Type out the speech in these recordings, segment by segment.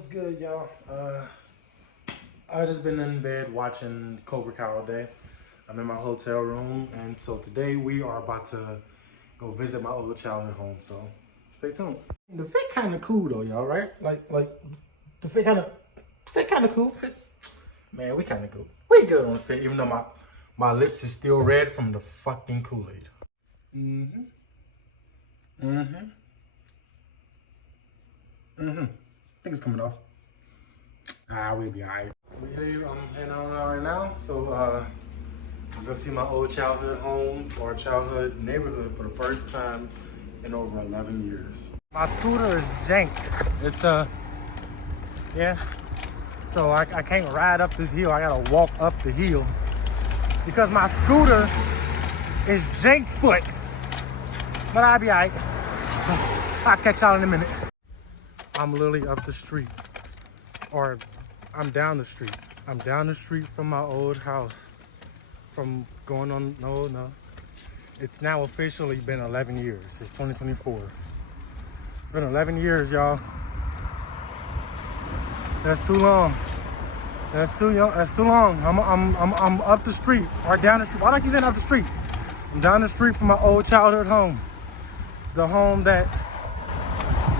What's good, y'all? I just been in bed watching Cobra Kai all day. I'm in my hotel room, and so today we are about to go visit my old childhood home. So stay tuned. The fit kind of cool though, y'all, right? Like the fit kind of cool. Man, we kind of cool. We good on the fit, even though my lips is still red from the fucking Kool-Aid. I think it's coming off. We'll be alright. I'm heading on out right now. So I'm gonna see my old childhood home or childhood neighborhood for the first time in over 11 years. My scooter is jank. It's yeah. So I can't ride up this hill. I gotta walk up the hill because my scooter is jank foot. But I'll be alright. I'll catch y'all in a minute. I'm literally up the street, or I'm down the street. I'm down the street from my old house. From going on, no. It's now officially been 11 years. It's 2024. It's been 11 years, y'all. That's too long. That's too young. That's too long. I'm up the street or down the street. Why do I keep saying up the street? I'm down the street from my old childhood home. The home that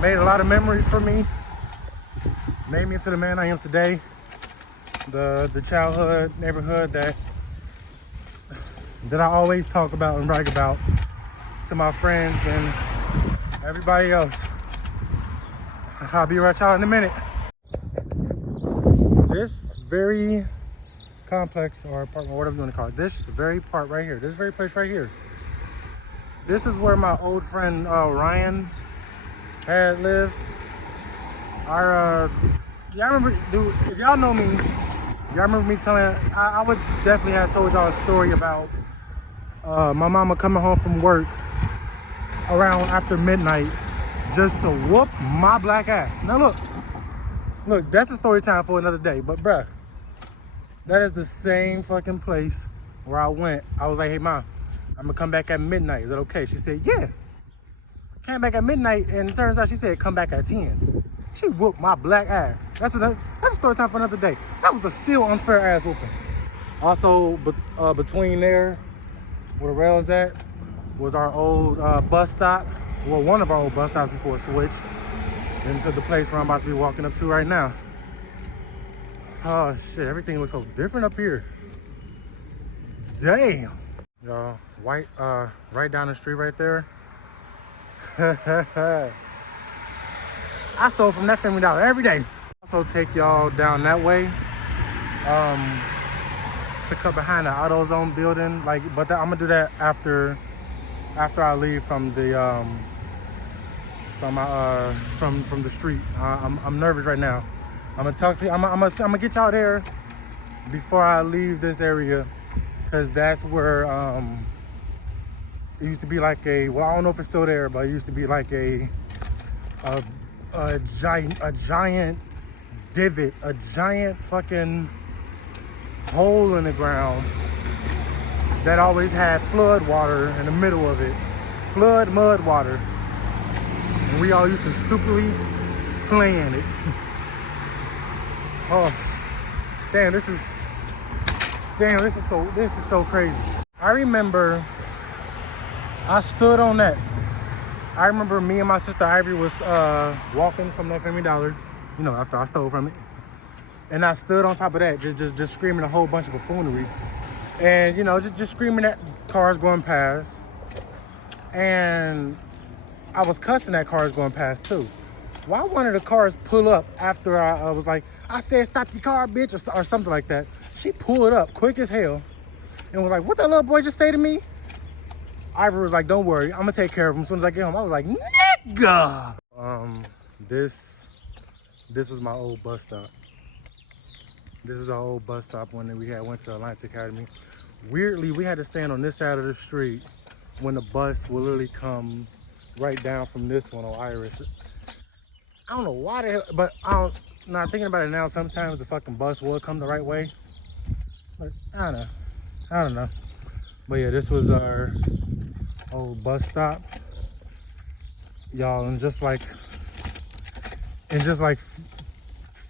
made a lot of memories for me, made me into the man I am today. The childhood neighborhood that I always talk about and brag about to my friends and everybody else. I'll be right y'all in a minute. This very complex or apartment, whatever you want to call it, this very part right here, this very place right here, this is where my old friend Ryan had lived. Y'all remember, dude, if y'all know me, y'all remember me telling, I would definitely have told y'all a story about my mama coming home from work around after midnight just to whoop my black ass. Now look, that's a story time for another day, but bruh, that is the same fucking place where I went. I was like, hey mom, I'm gonna come back at midnight. Is that okay? She said, yeah. Came back at midnight, and it turns out she said come back at 10. She whooped my black ass. That's a story time for another day. That was a still unfair ass whooping. Also, between there, where the rail is at, was our old bus stop. Well, one of our old bus stops before it switched into the place where I'm about to be walking up to right now. Oh shit, everything looks so different up here. Damn. Y'all, right down the street right there. I stole from that Family Dollar every day. Also take y'all down that way to cut behind the AutoZone building. But I'm gonna do that after I leave from the from the street. I'm nervous right now. I'm gonna talk to you. I'm gonna get y'all there before I leave this area, because that's where it used to be like well, I don't know if it's still there, but it used to be like a giant divot, a giant fucking hole in the ground that always had flood water in the middle of it. Mud water. And we all used to stupidly play in it. Oh, damn, this is so crazy. I remember I stood on that. I remember me and my sister Ivory was walking from that Family Dollar, you know, after I stole from it. And I stood on top of that, just screaming a whole bunch of buffoonery. And, you know, just screaming at cars going past. And I was cussing at cars going past too. Why one of the cars pull up after I was like, I said, stop your car, bitch, or something like that. She pulled up quick as hell and was like, what that little boy just say to me? Ivory was like, don't worry, I'm gonna take care of him as soon as I get home. I was like, nigga! This was my old bus stop. This is our old bus stop when we went to Alliance Academy. Weirdly, we had to stand on this side of the street when the bus will literally come right down from this one on Iris. I don't know why the hell, but now thinking about it now, sometimes the fucking bus will come the right way. But I don't know. But yeah, this was our old bus stop, y'all, and just like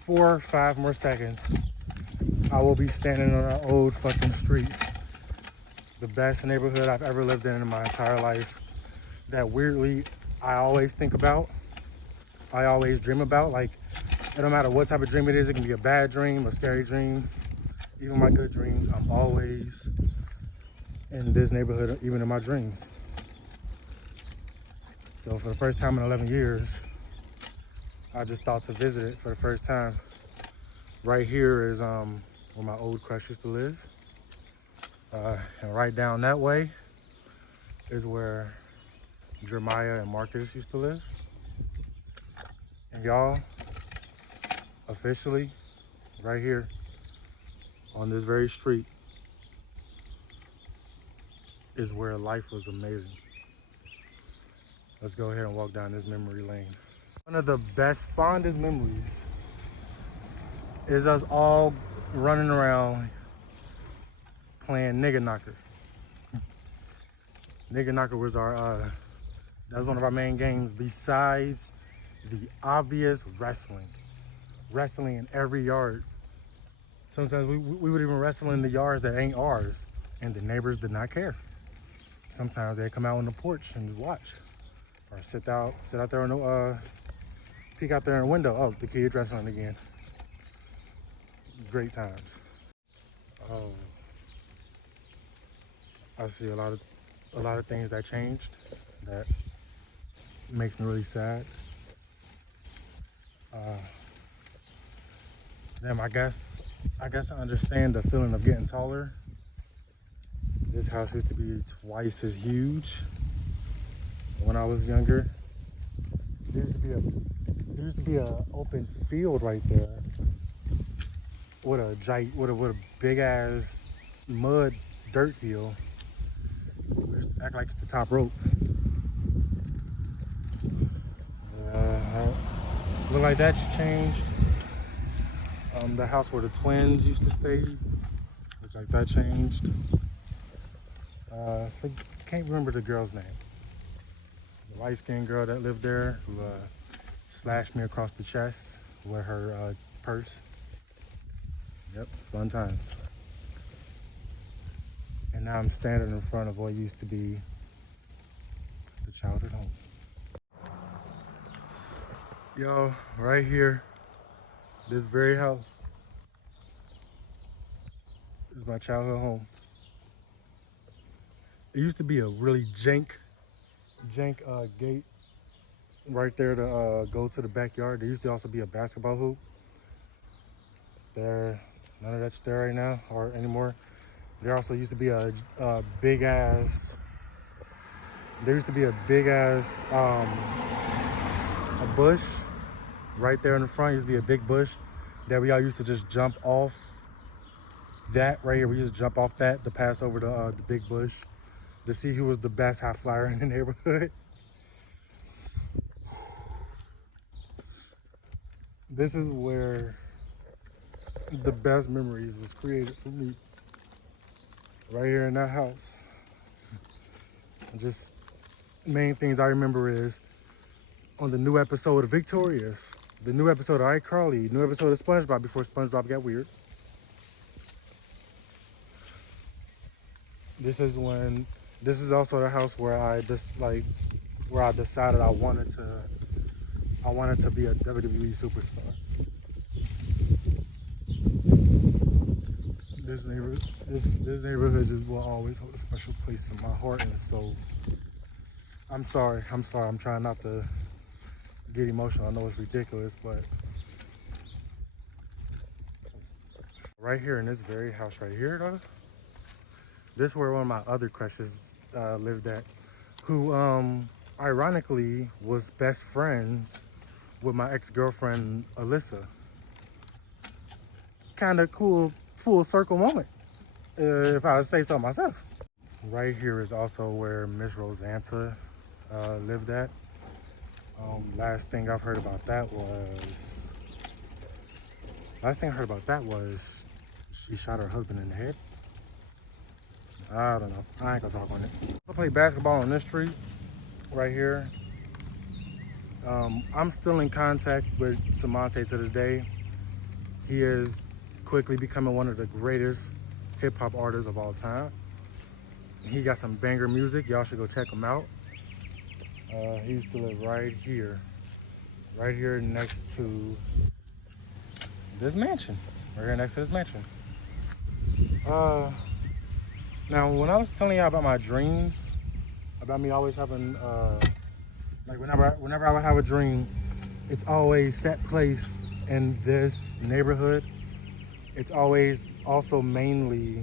4 or 5 more seconds, I will be standing on an old fucking street. The best neighborhood I've ever lived in my entire life. That weirdly, I always think about. I always dream about. Like, it don't matter what type of dream it is. It can be a bad dream, a scary dream, even my good dreams. I'm always in this neighborhood, even in my dreams. So for the first time in 11 years, I just thought to visit it for the first time. Right here is where my old crush used to live. And right down that way is where Jeremiah and Marcus used to live. And y'all, officially, right here on this very street is where life was amazing. Let's go ahead and walk down this memory lane. One of the best, fondest memories is us all running around playing Nigga Knocker. Nigga Knocker was our, that was one of our main games besides the obvious wrestling. Wrestling in every yard. Sometimes we would even wrestle in the yards that ain't ours, and the neighbors did not care. Sometimes they'd come out on the porch and just watch. Or sit out there on the, peek out there in the window. Oh, the kid's wrestling again. Great times. Oh, I see a lot of things that changed. That makes me really sad. Damn, I guess I understand the feeling of getting taller. This house used to be twice as huge when I was younger. There used to be a open field right there with a big ass mud dirt hill. We used to act like it's the top rope. Look like that's changed. The house where the twins used to stay, looks like that changed. Can't remember the girl's name. The light-skinned girl that lived there who slashed me across the chest with her purse. Yep, fun times. And now I'm standing in front of what used to be the childhood home. Yo, right here, this very house is my childhood home. It used to be a really jank gate right there to go to the backyard. There used to also be a basketball hoop. None of that's there right now or anymore. There also used to be a big ass a bush right there in the front. Used to be a big bush that we all used to just jump off. That right here, we used to jump off that to pass over the big bush to see who was the best high flyer in the neighborhood. This is where the best memories was created for me. Right here in that house. Just main things I remember is on the new episode of Victorious, the new episode of iCarly, new episode of SpongeBob before SpongeBob got weird. This is also the house where I decided I wanted to be a WWE superstar. This neighborhood just will always hold a special place in my heart and soul. I'm sorry. I'm trying not to get emotional. I know it's ridiculous, but right here in this very house right here, though, this is where one of my other crushes lived at, who ironically was best friends with my ex-girlfriend Alyssa. Kind of cool, full circle moment, if I would say so myself. Right here is also where Miss Rosanta lived at. Last thing I heard about that was she shot her husband in the head. I don't know. I ain't gonna talk on it. I play basketball on this street right here. I'm still in contact with Samante to this day. He is quickly becoming one of the greatest hip hop artists of all time. He got some banger music. Y'all should go check him out. He used to live right here next to this mansion. Right here next to this mansion. Now, when I was telling y'all about my dreams, about me always having, like whenever I would have a dream, it's always set place in this neighborhood. It's always also mainly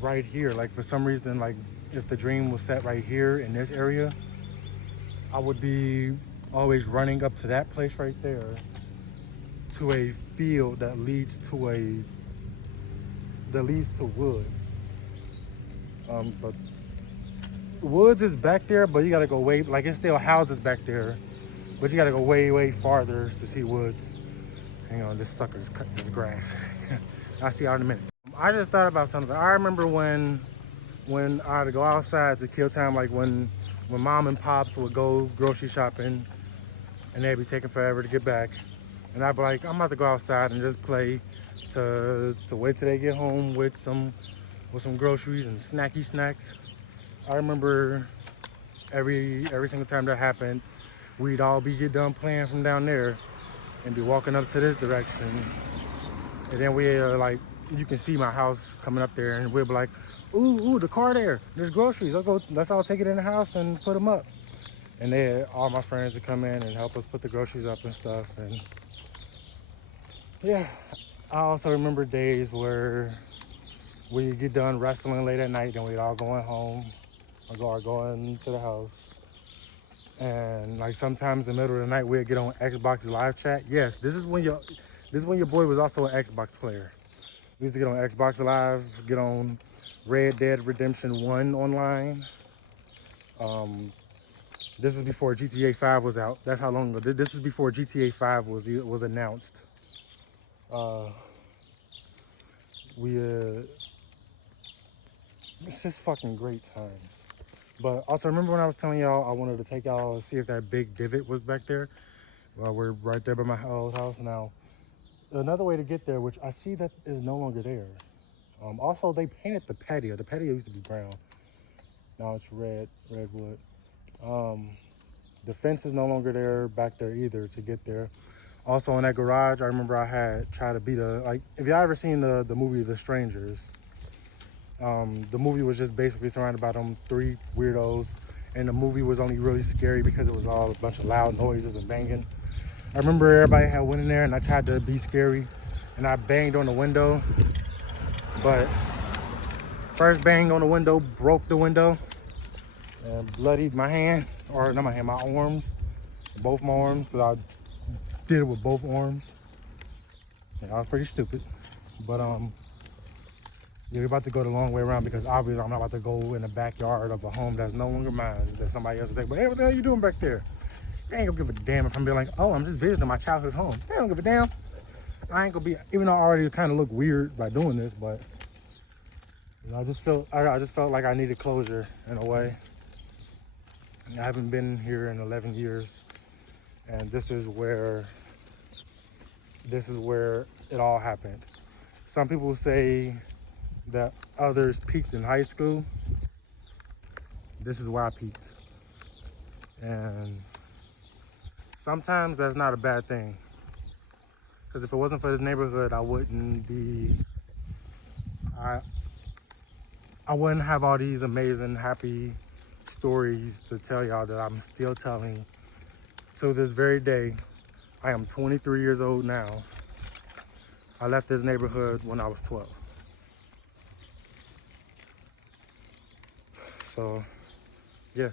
right here. Like for some reason, like if the dream was set right here in this area, I would be always running up to that place right there to a field that leads to woods. But woods is back there, but you gotta go way, like it's still houses back there, but you gotta go way farther to see woods. Hang on, this sucker's cutting his grass. I'll see y'all in a minute. I just thought about something. I remember when I had to go outside to kill time, like when mom and pops would go grocery shopping and they'd be taking forever to get back. And I'd be like, I'm about to go outside and just play to wait till they get home with some groceries and snacky snacks. I remember every single time that happened, we'd all get done playing from down there and be walking up to this direction. And then we like, you can see my house coming up there and we'll be like, ooh, the car there, there's groceries. Let's all take it in the house and put them up. And all my friends would come in and help us put the groceries up and stuff. And yeah, I also remember days where we'd get done wrestling late at night and we'd all going home or going to the house. And like sometimes in the middle of the night we'd get on Xbox live chat. Yes, this is when your boy was also an Xbox player. We used to get on Xbox Live, get on Red Dead Redemption 1 online. This is before GTA 5 was out. That's how long ago. This is before GTA 5 was announced. It's just fucking great times. But also remember when I was telling y'all I wanted to take y'all to see if that big divot was back there? Well, we're right there by my old house now. Another way to get there, which I see that is no longer there. Also, they painted the patio. The patio used to be brown. Now it's redwood. The fence is no longer there back there either to get there. Also in that garage, I remember I had tried to beat like, if y'all ever seen the movie The Strangers, the movie was just basically surrounded by them 3 weirdos. And the movie was only really scary because it was all a bunch of loud noises and banging. I remember everybody had went in there and I tried to be scary and I banged on the window, but first bang on the window broke the window and bloodied my hand, or not my hand, my arms, both my arms, because I did it with both arms. Yeah, I was pretty stupid, but yeah, we're about to go the long way around because obviously I'm not about to go in the backyard of a home that's no longer mine, that somebody else is there. But hey, what the hell are you doing back there? They ain't gonna give a damn if I'm being like, oh, I'm just visiting my childhood home. They don't give a damn. I ain't gonna be, even though I already kind of look weird by doing this, but you know, I just felt like I needed closure in a way. I haven't been here in 11 years, and this is where it all happened. Some people say that others peaked in high school. This is where I peaked, and sometimes that's not a bad thing, because if it wasn't for this neighborhood, I wouldn't have all these amazing, happy stories to tell y'all that I'm still telling to this very day. I am 23 years old now. I left this neighborhood when I was 12. So, yeah.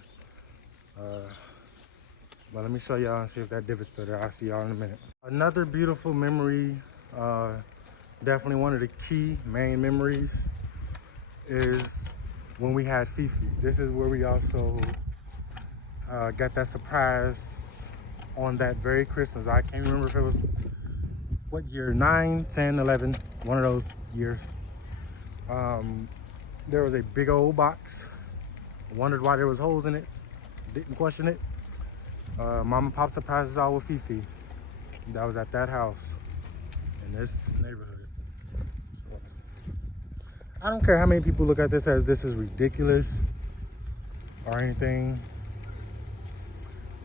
But let me show y'all and see if that divot's still there. I'll see y'all in a minute. Another beautiful memory, definitely one of the key main memories, is when we had Fifi. This is where we also got that surprise on that very Christmas. I can't remember if it was, what year, 9, 10, 11, one of those years. There was a big old box. Wondered why there was holes in it. Didn't question it. Mom and Pop surprised us all with Fifi. That was at that house. in this neighborhood. So, I don't care how many people look at this as this is ridiculous or anything.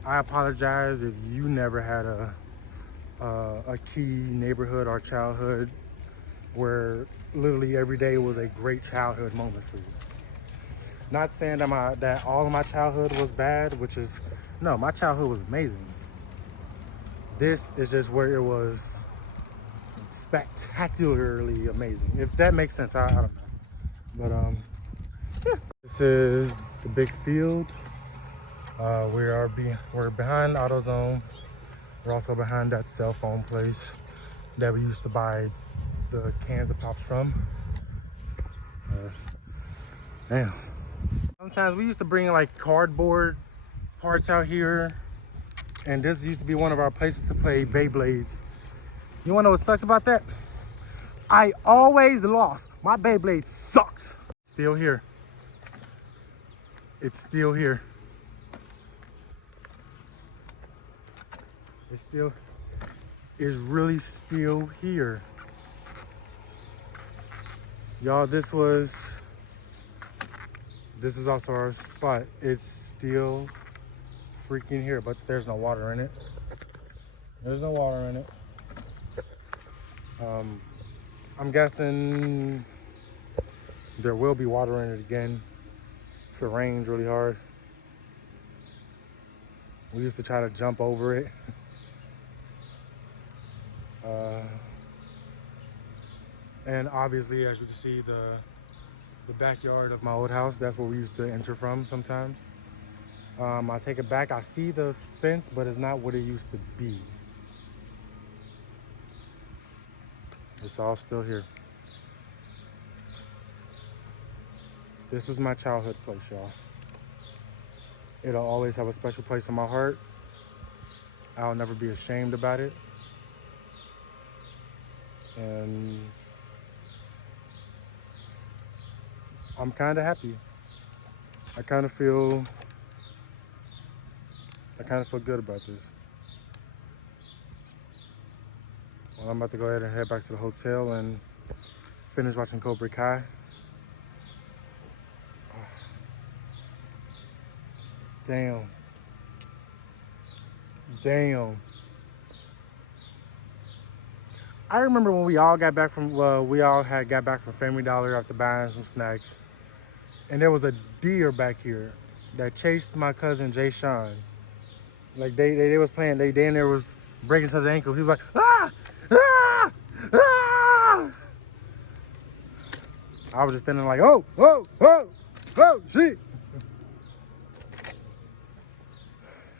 I apologize if you never had a key neighborhood or childhood where literally every day was a great childhood moment for you. Not saying that all of my childhood was bad, which is, no, my childhood was amazing. This is just where it was spectacularly amazing, if that makes sense. I don't know, but yeah. This is the big field. We're behind AutoZone. We're also behind that cell phone place that we used to buy the cans of pops from. Damn. Sometimes we used to bring like cardboard parts out here, and this used to be one of our places to play Beyblades. You wanna know what sucks about that? I always lost. My Beyblade sucks. Still here. It's still here. It still is really still here. Y'all, this is also our spot. It's still freaking here, but there's no water in it. There's no water in it. I'm guessing there will be water in it again if it rains really hard. We used to try to jump over it. And obviously, as you can see, the backyard of my old house, that's where we used to enter from sometimes. I take it back, I see the fence, but it's not what it used to be. It's all still here. This was my childhood place, y'all. It'll always have a special place in my heart. I'll never be ashamed about it. And I'm kind of happy. I kind of feel good about this. Well, I'm about to go ahead and head back to the hotel and finish watching Cobra Kai. Damn. Damn. I remember when we all got back from, got back from Family Dollar after buying some snacks. And there was a deer back here that chased my cousin Jay Sean. Like they was playing, they in there was breaking to the ankle. He was like, ah! Ah! Ah! I was just standing like, oh, oh, oh, oh, shit.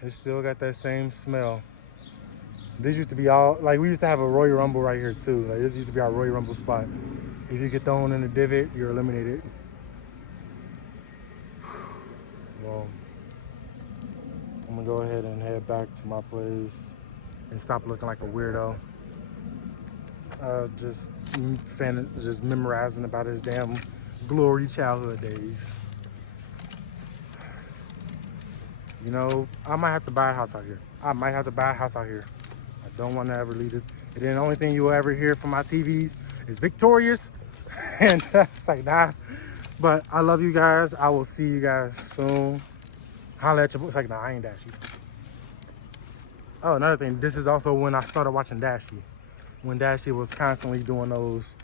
It still got that same smell. This used to be all, like we used to have a Royal Rumble right here too. Like this used to be our Royal Rumble spot. If you get thrown in the divot, you're eliminated. Well, I'm gonna go ahead and head back to my place and stop looking like a weirdo. Just memorizing about his damn glory childhood days. You know, I might have to buy a house out here. I might have to buy a house out here. I don't want to ever leave this. And then the only thing you will ever hear from my TVs is Victorious. And it's like, nah. But I love you guys. I will see you guys soon. Holla at your boy. It's like, nah, I ain't Dashy. Oh, another thing. This is also when I started watching Dashy. When Dashy was constantly doing those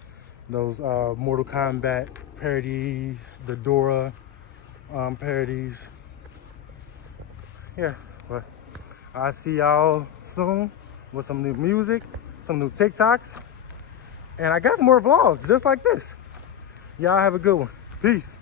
Mortal Kombat parodies, the Dora parodies. Yeah, but I'll see y'all soon with some new music, some new TikToks, and I got some more vlogs just like this. Y'all have a good one. Peace.